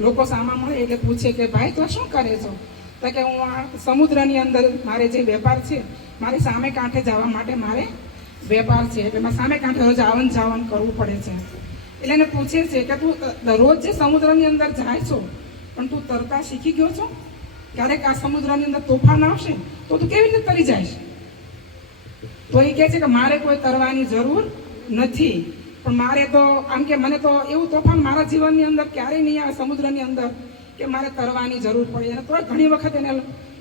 લોકો સામા મળે એટલે પૂછે કે ભાઈ તો શું કરે છો? તો કે હું આ સમુદ્રની અંદર મારે જે વેપાર છે, મારે સામે કાંઠે જવા માટે મારે વેપાર છે, એટલે મારે સામે કાંઠે રોજ આવન જાવન કરવું પડે છે. એટલે એને પૂછે છે કે તું દરરોજ જે સમુદ્રની અંદર જાય છો, પણ તું તરતા શીખી ગયો છો? ક્યારેક આ સમુદ્રની અંદર તોફાન આવશે તો તું કેવી રીતે તરી જઈશ? તો એ કહે છે કે મારે કોઈ તરવાની જરૂર નથી, પણ મારે તો આમ કે મને તો એવું તોફાન મારા જીવનની અંદર ક્યારેય નહીં આવે સમુદ્રની અંદર કે મારે તરવાની જરૂર પડે. અને તો ઘણી વખત એને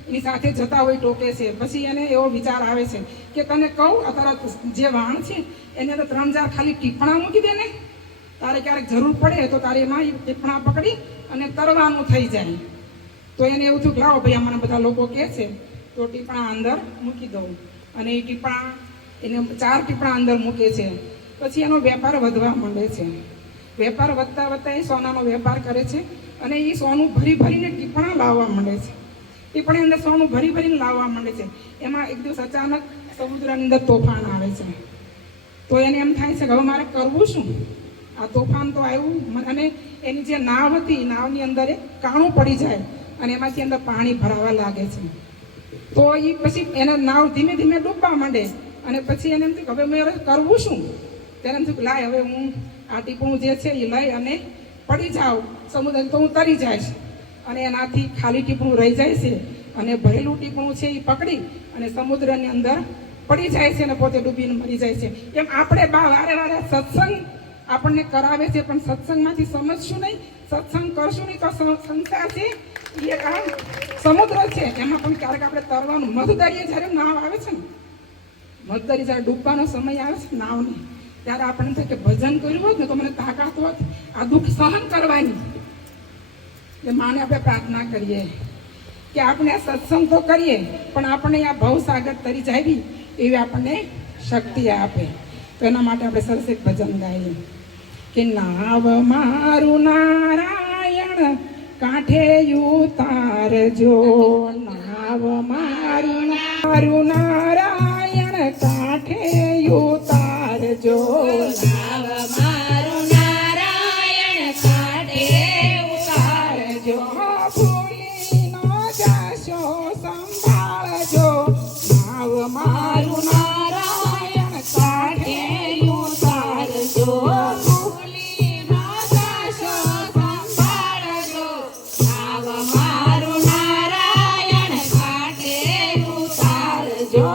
એની સાથે જતા હોય ટોકે છે. પછી એને એવો વિચાર આવે છે કે તને કહું અત્યારે જે વાણ છે એની અંદર 3-4 ખાલી ટીપણા મૂકી દે ને, તારે ક્યારેક જરૂર પડે તો તારે એમાં ટીપણા પકડી અને તરવાનું થઈ જાય. તો એને એવું થયું કે લાવો ભાઈ મને બધા લોકો કહે છે તો ટીપણા અંદર મૂકી દઉં. અને એ ટીપણા એને 4 ટીપણા અંદર મૂકે છે. પછી એનો વેપાર વધવા માંડે છે. વેપાર વધતા વધતા એ સોનાનો વેપાર કરે છે અને એ સોનું ભરી ભરીને ટીપણા લાવવા માંડે છે. ટીપણી અંદર સોનું ભરી ભરીને લાવવા માંડે છે. એમાં એક દિવસ અચાનક સમુદ્રની અંદર તોફાન આવે છે. તો એને એમ થાય છે કે હવે મારે કરવું શું? આ તોફાન તો આવ્યું અને એની જે નાવ હતી નાવની અંદર એ કાણું પડી જાય અને એમાંથી અંદર પાણી ભરાવા લાગે છે. તો એ પછી એને નાવ ધીમે ધીમે ડૂબવા માંડે અને પછી એને એમ થયું કે હવે મારે કરવું શું? ત્યારે એમ થયું કે લાય હવે હું આ ટીપણું જે છે એ લઈ અને પડી જાઉં સમુદ્ર તો હું તરી જઈશ. અને એનાથી ખાલી ટીપણું રહી જાય છે અને ભરેલું ટીપણું છે એ પકડી અને સમુદ્રની અંદર પડી જાય છે અને પોતે ડૂબીને મરી જાય છે. એમ આપણે વારે વારે સત્સંગ આપણને કરાવે છે, પણ સત્સંગમાંથી સમજશું નહીં, સત્સંગ કરશું નહીં તો સંસાર છે એ આ સમુદ્ર છે એમાં પણ ક્યારેક આપણે તરવાનું મધદરિયે જ્યારે નાવ આવે છે ને, મધદરિયે જ્યારે ડૂબવાનો સમય આવે છે નાવને, ત્યારે આપણને થાય કે ભજન કર્યું હોત ને તો મને તાકાત હોત આ દુઃખ સહન કરવાની. એટલે માને આપણે પ્રાર્થના કરીએ કે આપણે આ સત્સંગ તો કરીએ પણ આપણે આ ભવસાગર તરી જાવી એવી આપણને શક્તિ આપે. તો એના માટે આપણે સરસ એક ભજન ગાઈએ કે નાવ મારું નારાયણ કાંઠે ઉતારજો, નાવ મારું નારાયણ કાંઠે ઉતારજો, નાવ મારું નારાયણ કાંઠે ઉતારજો, ભૂલી ન જાશો સંભાળજો, નાવ મારું નારાયણ કાંઠે ઉતારજો, ભૂલી ન જાશો સંભાળજો, નાવ મારું નારાયણ કાંઠે ઉતારજો.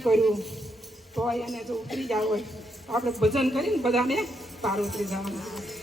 કર્યું તો એને જો ઉતરી ગયા હોય તો આપણે ભજન કરીને બધાને પાર ઉતરી જવાના